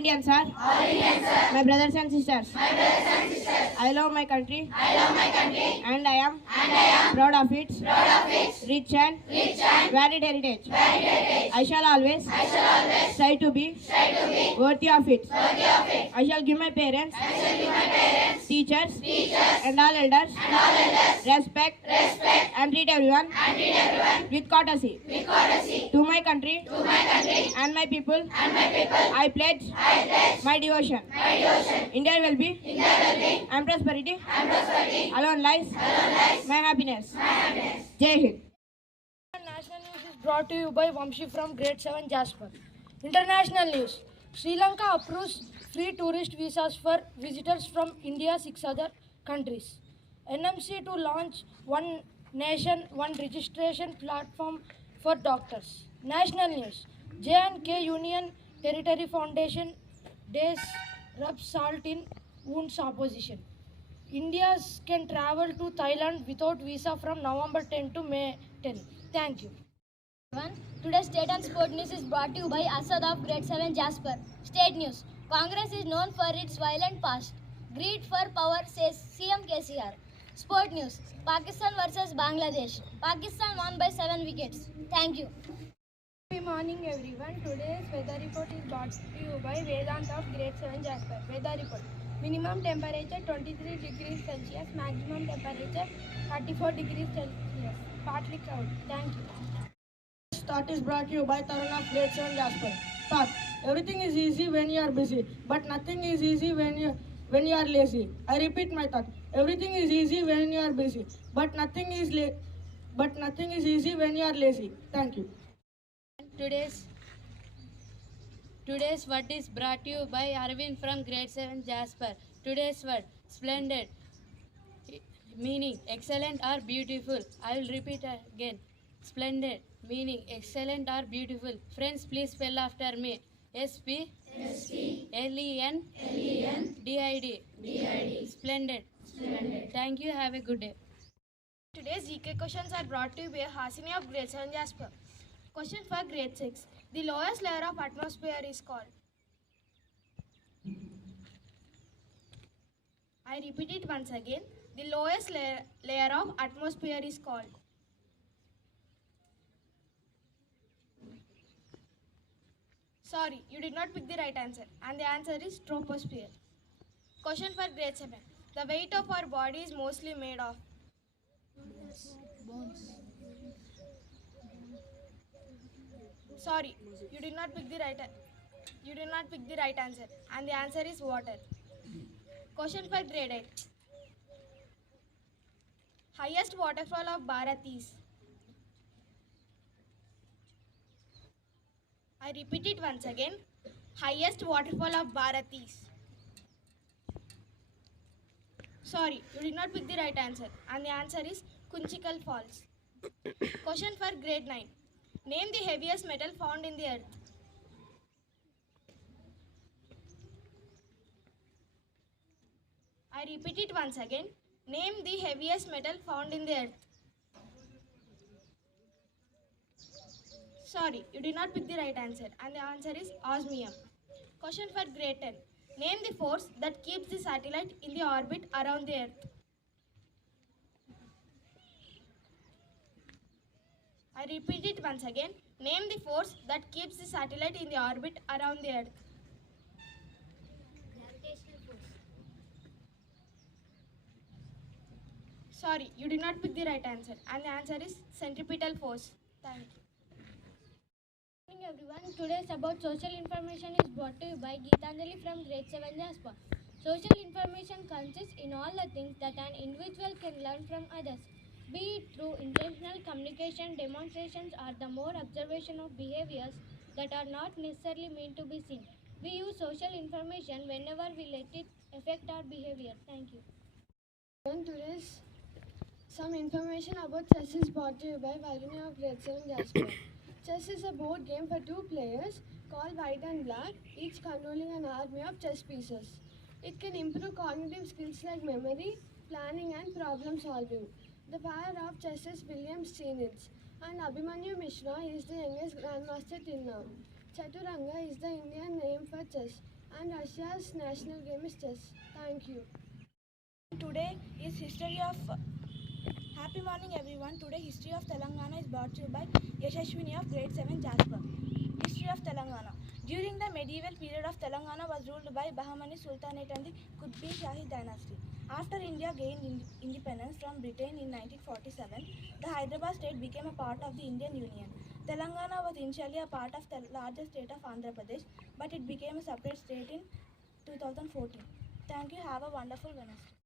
Indians, sir. All Indians, sir. My brothers and sisters. My brothers and sisters. I love my country. I love my country. And I am proud of its rich and varied heritage. I shall always try to be worthy of it. I shall give my parents, teachers, and all elders respect and treat everyone with courtesy. To my country and my people, I pledge my devotion. India will be and prosperity. Alone lies my happiness. Jai Hind. National news is brought to you by Vamshi from Grade 7 Jasper. International news. Sri Lanka approves free tourist visas for visitors from India 6 other countries. NMC to launch One Nation, One Registration platform for doctors. National news. J&K Union Territory Foundation days rubs salt in wounds opposition. Indians can travel to Thailand without visa from November 10 to May 10. Thank you. Today's state and sport news is brought to you by Asad of Grade 7 Jasper. State news. Congress is known for its violent past. Greed for power, says CM KCR. Sport news. Pakistan versus Bangladesh. Pakistan won by 7 wickets. Thank you. Good morning everyone. Today's weather report is brought to you by Vedant of Grade 7 Jasper. Weather report. Minimum temperature 23 degrees Celsius. Maximum temperature 34 degrees Celsius. Partly cloudy. Thank you. Thought is brought to you by Tarun of Grade 7 Jasper. Thought. Everything is easy when you are busy, but nothing is easy when you are lazy. I repeat my thought. Everything is easy when you are busy, but nothing is easy when you are lazy. Thank you. Today's word is brought to you by Arvind from Grade 7 Jasper. Today's word, splendid, meaning excellent or beautiful. I will repeat again. Splendid, meaning excellent or beautiful. Friends, please spell after me. S-P-L-E-N-D-I-D. Splendid. Thank you. Have a good day. Today's GK questions are brought to you by Hasini of Grade 7 Jasper. Question for Grade 6. The lowest layer of atmosphere is called. I repeat it once again. The lowest layer of atmosphere is called. Sorry, you did not pick the right answer, and the answer is troposphere. Question for Grade 7. The weight of our body is mostly made of. Sorry, you did not pick the right answer, and the answer is water. Question for Grade 8. Highest waterfall of Bharat is. I repeat it once again. Highest waterfall of Bharat is. Sorry, you did not pick the right answer, and the answer is Kunchikal Falls. Question for Grade 9. Name the heaviest metal found in the earth. I repeat it once again. Name the heaviest metal found in the earth. Sorry, you did not pick the right answer, and the answer is osmium. Question for Grade 10. Name the force that keeps the satellite in the orbit around the earth. I repeat it once again. Name the force that keeps the satellite in the orbit around the earth. Gravitational force. Sorry, you did not pick the right answer, and the answer is centripetal force. Thank you. Good morning everyone. Today's about social information is brought to you by Geetanjali from Grade 7 Jasper. Social information consists in all the things that an individual can learn from others, be it through intentional communication, demonstrations, or the more observation of behaviors that are not necessarily meant to be seen. We use social information whenever we let it affect our behavior. Thank you. Today's some information about chess is brought to you by Varuni of Grade 7 Jasper. Chess is a board game for two players called white and black, each controlling an army of chess pieces. It can improve cognitive skills like memory, planning, and problem solving. The father of chess is William Steinitz, and Abhimanyu Mishra is the youngest grandmaster till now. Chaturanga is the Indian name for chess. And Russia's national game is chess. Thank you. Today is history of Happy morning everyone. Today history of Telangana is brought to you by Yashashwini of grade 7 Jasper. History of Telangana. During the medieval period of Telangana was ruled by Bahmani Sultanate and the Qutbi Shahi dynasty. After India gained independence from Britain in 1947, the Hyderabad state became a part of the Indian Union. Telangana was initially a part of the larger state of Andhra Pradesh, but it became a separate state in 2014. Thank you. Have a wonderful Wednesday.